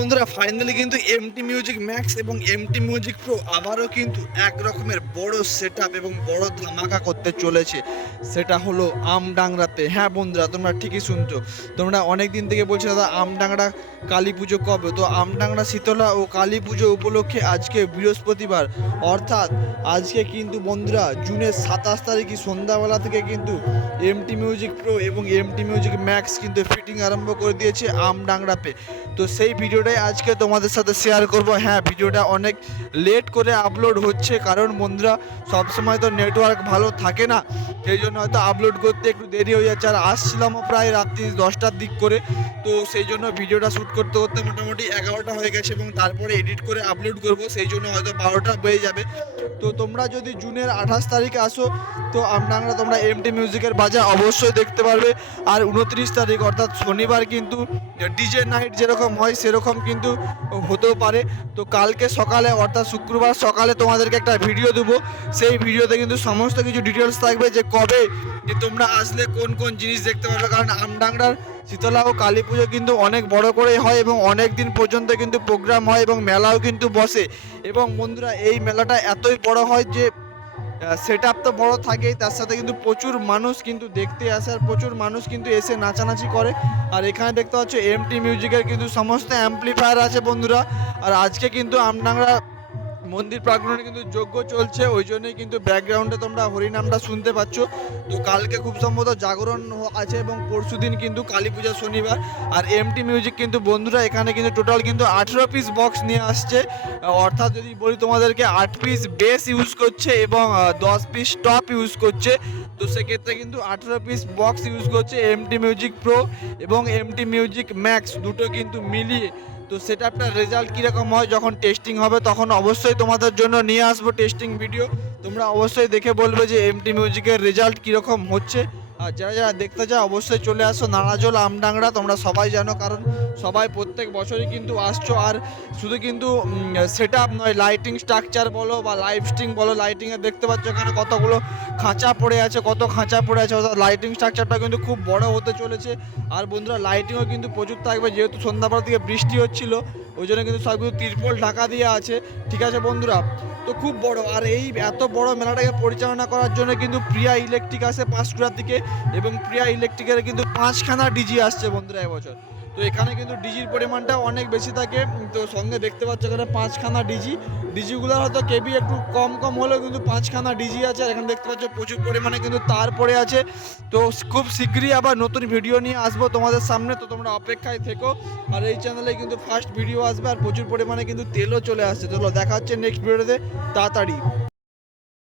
বন্ধুরা ফাইনালি কিন্তু MT music max এবং এমটি মিউজিক প্রো আবারও কিন্তু এক রকমের বড় সেট এবং বড় ধামাকা করতে চলেছে। সেটা হলো আমডাংরাতে। হ্যাঁ বন্ধুরা, তোমরা ঠিকই শুনছো। তোমরা অনেক দিন থেকে বলছো, দাদা, আমডাংরা কালী পুজো কবে? তো আমডাংরা শীতলা ও কালী পুজো উপলক্ষে আজকে বৃহস্পতিবার, অর্থাৎ আজকে কিন্তু বন্ধুরা জুনের সাতাশ তারিখই সন্ধ্যাবেলা থেকে কিন্তু এমটি মিউজিক প্রো এবং এমটি মিউজিক ম্যাক্স কিন্তু ফিটিং আরম্ভ করে দিয়েছে আমডাংরাতে। তো সেই ভিডিওটাই আজকে তোমাদের সাথে শেয়ার করব। হ্যাঁ ভিডিওটা অনেক লেট করে আপলোড হচ্ছে, কারণ বন্ধুরা, সবসময় তো নেটওয়ার্ক ভালো থাকে না, সেই জন্য হয়তো আপলোড করতে একটু দেরি হয়ে যাচ্ছে। আর আসছিলামও প্রায় রাত্রি দশটার দিক করে, তো সেই জন্য ভিডিওটা শ্যুট করতে করতে মোটামুটি এগারোটা হয়ে গেছে এবং তারপরে এডিট করে আপলোড করব, সেই জন্য হয়তো বারোটা বেজে যাবে। তো তোমরা যদি জুনের আঠাশ তারিখে আসো, তো আপনারা তোমরা এমটি মিউজিকের বাজার অবশ্যই দেখতে পারবে। আর উনত্রিশ তারিখ, অর্থাৎ শনিবার কিন্তু ডিজে নাইট যেরকম হয়, সেরকম কিন্তু হতেও পারে। তো কালকে সকালে, অর্থাৎ শুক্রবার সকালে তোমাদেরকে একটা ভিডিও দেবো। সেই ভিডিওতে কিন্তু সমস্ত কিছু ডিটেলস থাকবে যে কবে যে তোমরা আসলে কোন কোন জিনিস দেখতে পারবে। কারণ আমডাংরার শীতলা ও কালী পুজো কিন্তু অনেক বড় করে হয় এবং অনেক দিন পর্যন্ত কিন্তু প্রোগ্রাম হয় এবং মেলাও কিন্তু বসে। এবং বন্ধুরা, এই মেলাটা এতই বড় হয় যে সেট আপ তো বড় থাকেই, তার সাথে কিন্তু প্রচুর মানুষ কিন্তু দেখতে আসে, আর প্রচুর মানুষ কিন্তু এসে নাচানাচি করে। আর এখানে দেখতে পাচ্ছ এমটি মিউজিকের কিন্তু সমস্ত অ্যাম্পলিফায়ার আছে বন্ধুরা। আর আজকে কিন্তু আমডাংরা মন্দির প্রাঙ্গণে কিন্তু যজ্ঞ চলছে, ওই জন্যই কিন্তু ব্যাকগ্রাউন্ডে তোমরা হরিনামটা শুনতে পাচ্ছ। তো কালকে খুব সম্ভবত জাগরণ আছে এবং পরশু দিন কিন্তু কালী পূজা শনিবার। আর এমটি মিউজিক কিন্তু বন্ধুরা, এখানে কিন্তু টোটাল কিন্তু আঠেরো পিস বক্স নিয়ে আসছে। অর্থাৎ যদি বলি তোমাদেরকে, আট পিস বেস ইউজ করছে এবং দশ পিস টপ ইউজ করছে। তো সেক্ষেত্রে কিন্তু আঠেরো পিস বক্স ইউজ করছে এমটি মিউজিক প্রো এবং এমটি মিউজিক ম্যাক্স দুটো কিন্তু মিলিয়ে তো সেটা আপনার রেজাল্ট কীরকম হয়, যখন টেস্টিং হবে, তখন অবশ্যই তোমাদের জন্য নিয়ে আসব টেস্টিং ভিডিও তোমরা অবশ্যই দেখে বলবে যে এমটি মিউজিকের রেজাল্ট কীরকম হচ্ছে। আর যারা যারা দেখতে চাও অবশ্যই চলে আসো নারাজল, আমডাংরা, তোমরা সবাই জানো, কারণ সবাই প্রত্যেক বছরই কিন্তু আসছো। আর শুধু কিন্তু সেট আপ নয় লাইটিং স্ট্রাকচার বলো বা লাইভ স্ট্রিং বলো লাইটিংয়ে দেখতে পাচ্ছ এখানে কতগুলো খাঁচা পড়ে আছে, কত খাঁচা পড়ে আছে। অর্থাৎ লাইটিং স্ট্রাকচারটা কিন্তু খুব বড় হতে চলেছে। আর বন্ধুরা লাইটিংও কিন্তু প্রচুর থাকবে, যেহেতু সন্ধ্যাবেলা থেকে বৃষ্টি হচ্ছিল, ওই জন্য কিন্তু সব কিছু তিরপল ঢাকা দিয়ে আছে। ঠিক আছে বন্ধুরা? তো খুব বড়। আর এই এত বড় মেলাটাকে পরিচালনা করার জন্য কিন্তু প্রিয়া ইলেকট্রিক আসে পাঁশকুড়ার দিকে। এবং প্রিয়া ইলেকট্রিকের কিন্তু পাঁচখানা ডিজি আসছে বন্ধুরা এবছর। তো এখানে কিন্তু ডিজির পরিমাণটা অনেক বেশি থাকে। তো সঙ্গে দেখতে পাচ্ছ এখানে পাঁচখানা ডিজি। ডিজিগুলোর হয়তো কেবি একটু কম কম হলেও কিন্তু পাঁচখানা ডিজি আছে। আর এখানে দেখতে পাচ্ছ প্রচুর পরিমাণে কিন্তু তার পড়ে আছে। তো খুব শীঘ্রই আবার নতুন ভিডিও নিয়ে আসব তোমাদের সামনে। তো তোমরা অপেক্ষায় থেকো। আর এই চ্যানেলে কিন্তু ফার্স্ট ভিডিও আসবে। আর প্রচুর পরিমাণে কিন্তু তেলও চলে আসছে। চলো দেখা হচ্ছে নেক্সট ভিডিওতে তাড়াতাড়ি।